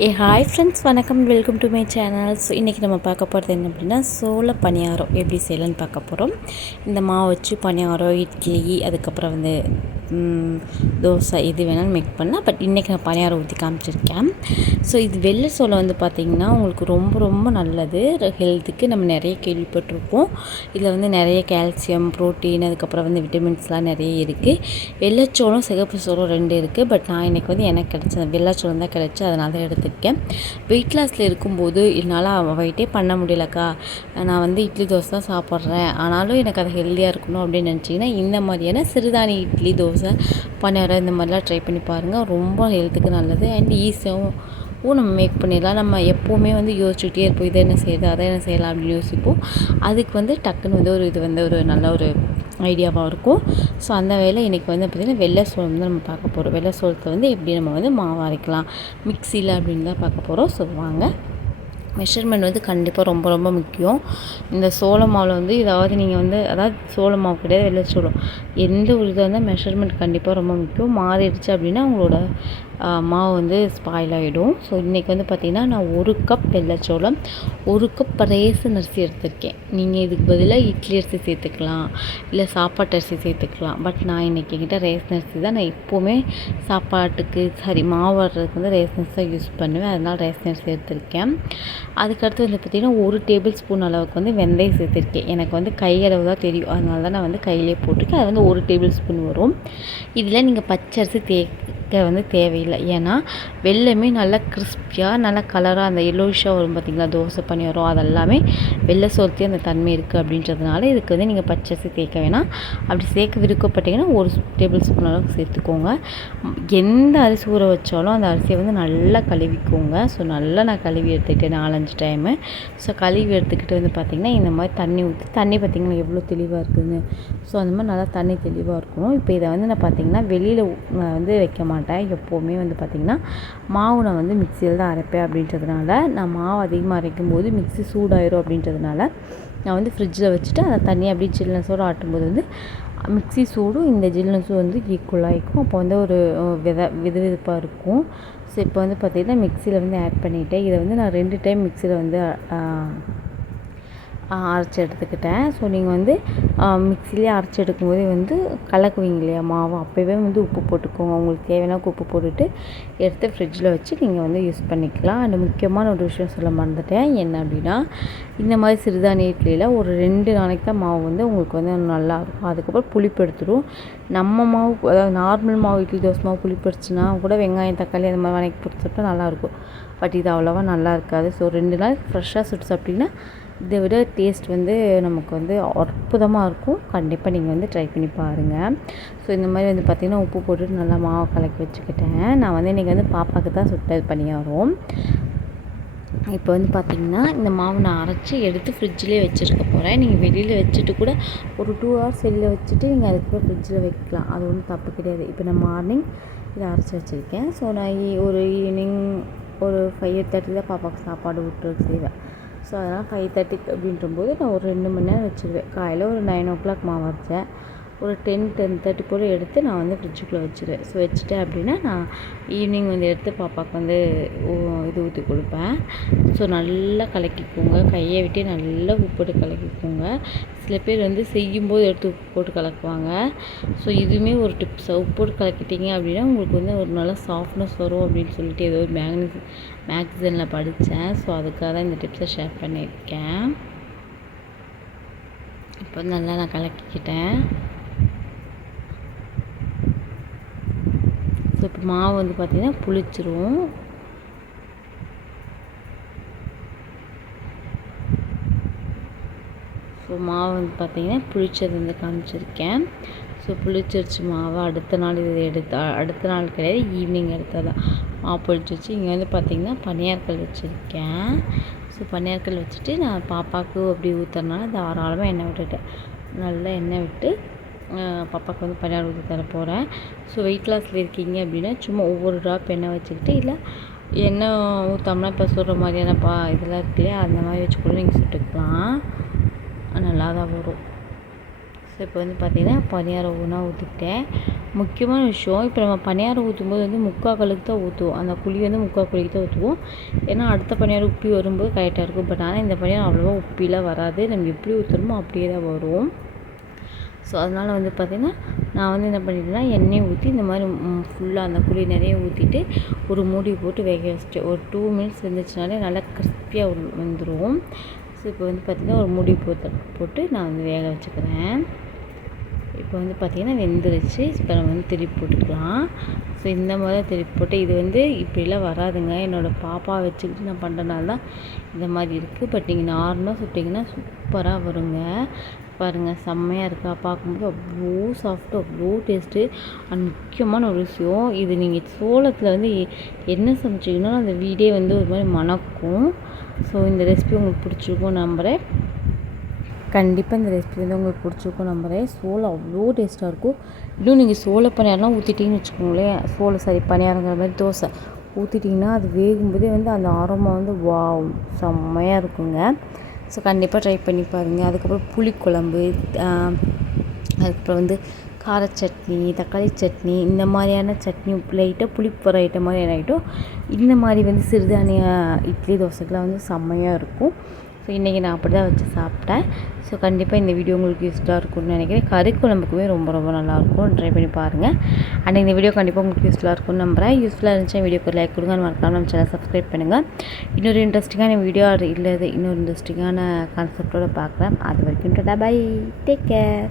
ஏ hi friends வணக்கம். Welcome to my channel so இன்றைக்கி நம்ம பார்க்க போகிறது என்ன அப்படின்னா சோள பணியாரம் எப்படி செய்யலான்னு பார்க்க போகிறோம் இந்த மாவு வச்சு பணியாரம் இட்லி அதுக்கப்புறம் வந்து தோசை இது வேணாலும் மேக் பண்ணலாம். பட் இன்றைக்கி நான் பணியாரம் ஊற்றி காமிச்சிருக்கேன். ஸோ இது வெள்ளை சோளம் வந்து பார்த்திங்கன்னா உங்களுக்கு ரொம்ப ரொம்ப நல்லது. ஹெல்த்துக்கு நம்ம நிறைய கேள்விப்பட்டிருப்போம். இதில் வந்து நிறைய கால்சியம் ப்ரோட்டீன் அதுக்கப்புறம் வந்து விட்டமின்ஸ்லாம் நிறைய இருக்குது வெள்ளைச்சோளம் சிகப்பு சோளம் ரெண்டு இருக்குது பட் நான் இன்றைக்கி வந்து எனக்கு கிடச்ச வெள்ளைச்சோளம் தான் கிடச்சி அதனால் தான் எடுத்துருக்கேன். வெயிட் லாஸில் இருக்கும்போது என்னால் வெயிட்டே பண்ண முடியலக்கா. நான் வந்து இட்லி தோசை தான் சாப்பிட்றேன். ஆனாலும் எனக்கு அது ஹெல்த்தியாக இருக்கணும் அப்படின்னு நினச்சிங்கன்னா இந்த மாதிரியான சிறுதானி இட்லி தோசை பணியாரம் இந்த மாதிரிலாம் ட்ரை பண்ணி பாருங்கள் ரொம்ப ஹெல்த்துக்கு நல்லது. அண்ட் ஈஸியாகவும் நம்ம மேக் பண்ணிடலாம். நம்ம எப்போவுமே வந்து யோசிச்சுட்டே இருப்போம். இதை என்ன செய்யுது? அதை என்ன செய்யலாம்? அப்படின்னு யோசிப்போம். அதுக்கு வந்து டக்குன்னு வந்து ஒரு இது வந்து ஒரு நல்ல ஒரு ஐடியாவாக இருக்கும். ஸோ அந்த வேலை இன்றைக்கி வந்து பார்த்திங்கன்னா வெள்ளை சோளம் வந்து நம்ம பார்க்க போகிறோம் வெள்ளை சோளத்தை வந்து எப்படி நம்ம வந்து மாவு அரைக்கலாம்? மிக்சியில் அப்படின்னு தான் பார்க்க போகிறோம் ஸோ வாங்க. மெஷர்மெண்ட் வந்து கண்டிப்பாக ரொம்ப ரொம்ப முக்கியம். இந்த சோள மாவில் வந்து ஏதாவது நீங்கள் வந்து அதாவது சோள மாவு கிடையாது வெள்ளை சோளம். எந்த ஒரு இதாக இருந்தால் மெஷர்மெண்ட் கண்டிப்பாக ரொம்ப முக்கியம். மாறிடுச்சு அப்படின்னா உங்களோட மாவு வந்து ஸ்பாயில் ஆகிடும் ஸோ இன்றைக்கி வந்து பார்த்திங்கன்னா நான் ஒரு கப் வெள்ளைச்சோளம் ஒரு கப் ரேசன் அரிசி எடுத்திருக்கேன். நீங்கள் இதுக்கு பதிலாக இட்லி அரிசி சேர்த்துக்கலாம் இல்லை சாப்பாட்டு அரிசி சேர்த்துக்கலாம். பட் நான் இன்றைக்கி என்கிட்ட ரேசன் அரிசி தான். நான் எப்போவுமே சாப்பாட்டுக்கு சாரி மாவு வர்றதுக்கு வந்து ரேசன் அரிசி தான் யூஸ் பண்ணுவேன். அதனால் ரேசன் அரிசி எடுத்திருக்கேன். அதுக்கடுத்து வந்து பார்த்திங்கன்னா ஒரு டேபிள் ஸ்பூன் அளவுக்கு வந்து வெந்தயம் சேர்த்துருக்கேன். எனக்கு வந்து கையளவு தான் தெரியும். அதனால தான் நான் வந்து கையிலே போட்டிருக்கேன். அது வந்து ஒரு டேபிள் ஸ்பூன் வரும். இதில் நீங்கள் பச்சரிசி தேக்க வந்து தேவையில்லை. ஏன்னா வெள்ளமே நல்லா கிறிஸ்பியாக நல்லா கலராக அந்த எல்லோஷாக வரும் பார்த்திங்களா? தோசை பணியாரம் அதெல்லாமே வெள்ளை சோர்த்தி அந்த தன்மை இருக்குது அப்படின்றதுனால இதுக்கு வந்து நீங்கள் பச்சரிசி சேர்க்க வேணாம். அப்படி சேர்க்க விருப்பப்பட்டீங்கன்னா ஒரு டேபிள் ஸ்பூன் அளவுக்கு சேர்த்துக்கோங்க. எந்த அரிசி ஊற வச்சாலும் அந்த அரிசியை வந்து நல்லா கழுவிக்கோங்க. ஸோ நல்லா நான் கழுவி எடுத்துக்கிட்டேன் நாலஞ்சு டைமு ஸோ கழுவி எடுத்துக்கிட்டு வந்து பார்த்திங்கன்னா இந்த மாதிரி தண்ணி ஊற்றி தண்ணி பார்த்திங்கன்னா எவ்வளோ தெளிவாக இருக்குதுன்னு. ஸோ அந்த மாதிரி நல்லா தண்ணி தெளிவாக இருக்கணும். இப்போ இதை வந்து நான் பார்த்திங்கன்னா வெளியில் வந்து வைக்க மாட்டேன். எப்போவுமே வந்து பார்த்திங்கன்னா மாவு நான் வந்து மிக்சியில் தான் அரைப்பேன் அப்படின்றதுனால நான் மாவு அதிகமாக அரைக்கும் போது மிக்ஸி சூடாயிரும் அப்படின்றதுனால நான் வந்து ஃப்ரிட்ஜில் வச்சுட்டு அதை தண்ணியை அப்படியே சில்னஸோடு ஆட்டும்போது வந்து மிக்ஸி சூடும் இந்த ஜில்னஸும் வந்து ஈக்குவலாக இருக்கும் அப்போ வந்து ஒரு வித வித இருக்கும். ஸோ இப்போ வந்து பார்த்திங்கன்னா மிக்சியில் வந்து ஆட் பண்ணிவிட்டேன் இதை வந்து நான் ரெண்டு டைம் மிக்சியில் வந்து அரைச்சி எடுத்துக்கிட்டேன். ஸோ நீங்கள் வந்து மிக்சிலே அரைச்சி எடுக்கும்போதே வந்து கலக்குவீங்க இல்லையா மாவு? அப்போவே வந்து உப்பு போட்டுக்கோங்க. உங்களுக்கு தேவையான உப்பு போட்டுட்டு எடுத்து ஃப்ரிட்ஜில் வச்சு நீங்கள் வந்து யூஸ் பண்ணிக்கலாம். அண்ட் முக்கியமான ஒரு விஷயம் சொல்ல மறந்துட்டேன். என்ன அப்படின்னா இந்த மாதிரி சிறுதானிய இட்லியில் ஒரு ரெண்டு நாளைக்கு தான் மாவு வந்து உங்களுக்கு வந்து நல்லா இருக்கும். அதுக்கப்புறம் புளிப்பு எடுத்துடும் நம்ம மாவு அதாவது நார்மல் மாவு இட்லி தோசை மாவு புளிப்பு கூட வெங்காயம் தக்காளி அந்த மாதிரி வணக்கி போட்டு சாப்பிட்டா நல்லாயிருக்கும் பட் இது அவ்வளோவா நல்லா இருக்காது. ஸோ ரெண்டு நாள் ஃப்ரெஷ்ஷாக சுட்டு சாப்பிட்டிங்கன்னா இதை விட டேஸ்ட் வந்து நமக்கு வந்து அற்புதமாக இருக்கும். கண்டிப்பாக நீங்கள் வந்து ட்ரை பண்ணி பாருங்கள் ஸோ இந்த மாதிரி வந்து பார்த்திங்கன்னா உப்பு போட்டுட்டு நல்லா மாவை கலக்கி வச்சுக்கிட்டேன். நான் வந்து இன்றைக்கி வந்து பாப்பாவுக்கு தான் சுட்டது பணியாரம். இப்போ வந்து பார்த்திங்கன்னா இந்த மாவு நான் அரைச்சி எடுத்து ஃப்ரிட்ஜ்லேயே வச்சுருக்க போகிறேன் நீங்கள் வெளியில் வச்சுட்டு கூட ஒரு டூ ஹவர்ஸ் வெளியில் வச்சுட்டு நீங்கள் அதுக்கப்புறம் ஃப்ரிட்ஜில் வைக்கலாம். அது ஒன்றும் தப்பு கிடையாது. இப்போ நான் மார்னிங் இதை அரைச்சி வச்சுருக்கேன். ஸோ நான் ஒரு ஈவினிங் ஒரு ஃபைவ் தேர்ட்டி தான் பாப்பாவுக்கு சாப்பாடு விட்டு செய்வேன். ஸோ அதனால் ஃபைவ் தேர்ட்டிக்கு அப்படின்றம்போது நான் ஒரு ரெண்டு மணி நேரம் வச்சுருவேன் காலையில் ஒரு நைன் ஓ கிளாக் மாவு அரைச்சேன். ஒரு டென் டென் தேர்ட்டி போல் எடுத்து நான் வந்து ஃப்ரிட்ஜுக்குள்ளே வச்சுருவேன் ஸோ வச்சுட்டேன் அப்படின்னா நான் ஈவினிங் வந்து எடுத்து பாப்பாவுக்கு வந்து இது ஊற்றி கொடுப்பேன். ஸோ நல்லா கலக்கிக்கோங்க. கையை விட்டு நல்லா உப்பு போட்டு கலக்கிக்கோங்க. சில பேர் வந்து செய்யும்போது எடுத்து உப்பு போட்டு கலக்குவாங்க. ஸோ இதுவுமே ஒரு டிப்ஸ் உப்பு போட்டு கலக்கிட்டீங்க அப்படின்னா உங்களுக்கு வந்து ஒரு நல்ல சாஃப்ட்னஸ் வரும் அப்படின்னு சொல்லிட்டு ஏதோ ஒரு மேக்னி மேக்சினில் படித்தேன் ஸோ அதுக்காக தான் இந்த டிப்ஸை ஷேர் பண்ணியிருக்கேன். இப்போ நல்லா நான் கலக்கிக்கிட்டேன். ஸோ இப்போ மாவு வந்து பார்த்திங்கன்னா புளிச்சிரும். ஸோ மாவு வந்து பார்த்திங்கன்னா புளிச்சது வந்து காமிச்சிருக்கேன். ஸோ புளிச்சிருச்சு மாவு. அடுத்த நாள் இது எடுத்து அடுத்த நாள் கிடையாது ஈவினிங் எடுத்ததான். மாவு புளிச்சிருச்சு. இங்கே வந்து பார்த்திங்கன்னா பனியார்கள் வச்சுருக்கேன். ஸோ பனியார்கள் வச்சுட்டு நான் பாப்பாவுக்கு அப்படி ஊற்றுறனால தாராளமாக எண்ணெய் விட்டுட்டேன். நல்லா எண்ணெய் விட்டு பாப்பாவுக்கு வந்து பனியார் ஊற்றி தர போகிறேன் ஸோ வெயிட் லாஸில் இருக்கீங்க அப்படின்னா சும்மா ஒவ்வொரு ட்ராப் எண்ணெய் வச்சுக்கிட்டு இல்லை எண்ணெய் ஊற்றாமலாம் இப்போ சொல்கிற மாதிரியான பா இதெல்லாம் இருக்கு இல்லையா அந்த மாதிரி வச்சு கூட நீங்கள் சுட்டுக்கலாம். நல்லா தான் வரும். ஸோ இப்போ வந்து பார்த்திங்கன்னா பணியாரம் ஒவ்வொன்றா ஊற்றிக்கிட்டேன் முக்கியமான விஷயம் இப்போ நம்ம பணியாரம் ஊற்றும்போது வந்து முக்கால் கழுக்கு தான் ஊற்றுவோம் அந்த குழி வந்து முக்கால் குழிக்கு தான் ஊற்றுவோம் ஏன்னா அடுத்த பணியாரம் உப்பி வரும்போது கரெக்டாக இருக்கும். பட் ஆனால் இந்த பணியாரம் அவ்வளோவா உப்பிலாம் வராது. நம்ம எப்படி ஊற்றுறோமோ அப்படியே தான் வரும். ஸோ அதனால் வந்து பார்த்திங்கன்னா நான் வந்து என்ன பண்ணிட்டேன்னா எண்ணெய் ஊற்றி இந்த மாதிரி ஃபுல்லாக அந்த குழி நிறைய ஊற்றிட்டு ஒரு மூடி போட்டு வேக வச்சுட்டு ஒரு டூ மினிட்ஸ் இருந்துச்சுனாலே நல்லா கிறிஸ்பியாக வந்துடும் ஸோ இப்போ வந்து பார்த்திங்கன்னா ஒரு மூடி போட்டு போட்டு நான் வந்து வேக வச்சுக்கிறேன். இப்போ வந்து பார்த்திங்கன்னா வெந்துருச்சு. இப்போ நம்ம வந்து திருப்பி போட்டுக்கலாம். ஸோ இந்த மாதிரி திருப்பி போட்டு இது வந்து இப்படிலாம் வராதுங்க. என்னோடய பாப்பா வச்சுக்கிட்டு நான் பண்ணுறனால தான் இந்த மாதிரி இருக்குது பட் நீங்கள் நார்மலாக சுட்டிங்கன்னா சூப்பராக வருங்க. பாருங்கள் செம்மையாக இருக்கா. பார்க்கும்போது அவ்வளோ சாஃப்ட்டு அவ்வளோ டேஸ்ட்டு அண்ட் முக்கியமான ஒரு விஷயம் இது நீங்கள் சோளத்தில் வந்து என்ன சமைச்சிங்கன்னா அந்த வீடே வந்து ஒரு மாதிரி மணக்கும். ஸோ இந்த ரெசிபி உங்களுக்கு பிடிச்சிருக்கும் நம்புகிறேன் கண்டிப்பாக இந்த ரெசிபி வந்து உங்களுக்கு பிடிச்சிருக்கும் நம்புகிறேன் சோளம் அவ்வளோ டேஸ்ட்டாக இருக்கும். இன்னும் நீங்கள் சோள பணியாரெலாம் ஊற்றிட்டீங்கன்னு வச்சுக்கோங்களேன். சோளம் சரி பணியாரங்கிற மாதிரி தோசை ஊற்றிட்டிங்கன்னா அது வேகும்போதே வந்து அந்த ஆரம்பம் வந்து வா செம்மையாக இருக்குங்க. ஸோ கண்டிப்பாக ட்ரை பண்ணி பாருங்கள் அதுக்கப்புறம் புளிக்குழம்பு அதுக்கப்புறம் வந்து கார சட்னி தக்காளி சட்னி இந்த மாதிரியான சட்னி லைட்டாக புளிப்பு ஐட்டம் மாதிரியான ஐட்டம் இந்த மாதிரி வந்து சிறுதானிய இட்லி தோசைக்கெலாம் வந்து செம்மையாக இருக்கும். ஸோ இன்றைக்கி நான் அப்படி தான் வச்சு சாப்பிட்டேன். ஸோ கண்டிப்பாக இந்த வீடியோ உங்களுக்கு யூஸ்ஃபுல்லாக இருக்கும்னு நினைக்கிறேன். கறி குழம்புக்குமே ரொம்ப ரொம்ப நல்லாயிருக்கும் ட்ரை பண்ணி பாருங்கள் அண்ட் இந்த வீடியோ கண்டிப்பாக உங்களுக்கு யூஸ்ஃபுல்லாக இருக்கும்னு நம்புகிறேன் யூஸ்ஃபுல்லாக இருந்துச்சு வீடியோக்கு லைக் கொடுங்க. மறக்காம நம்ம சேனல் சப்ஸ்கிரைப் பண்ணுங்கள் இன்னொரு இன்ட்ரெஸ்டிங்கான வீடியோ இல்லை இன்னொரு இன்ட்ரெஸ்டிங்கான கான்செப்டோடு பார்க்குறேன் அது வரைக்கும் டா பை டேக் கேர்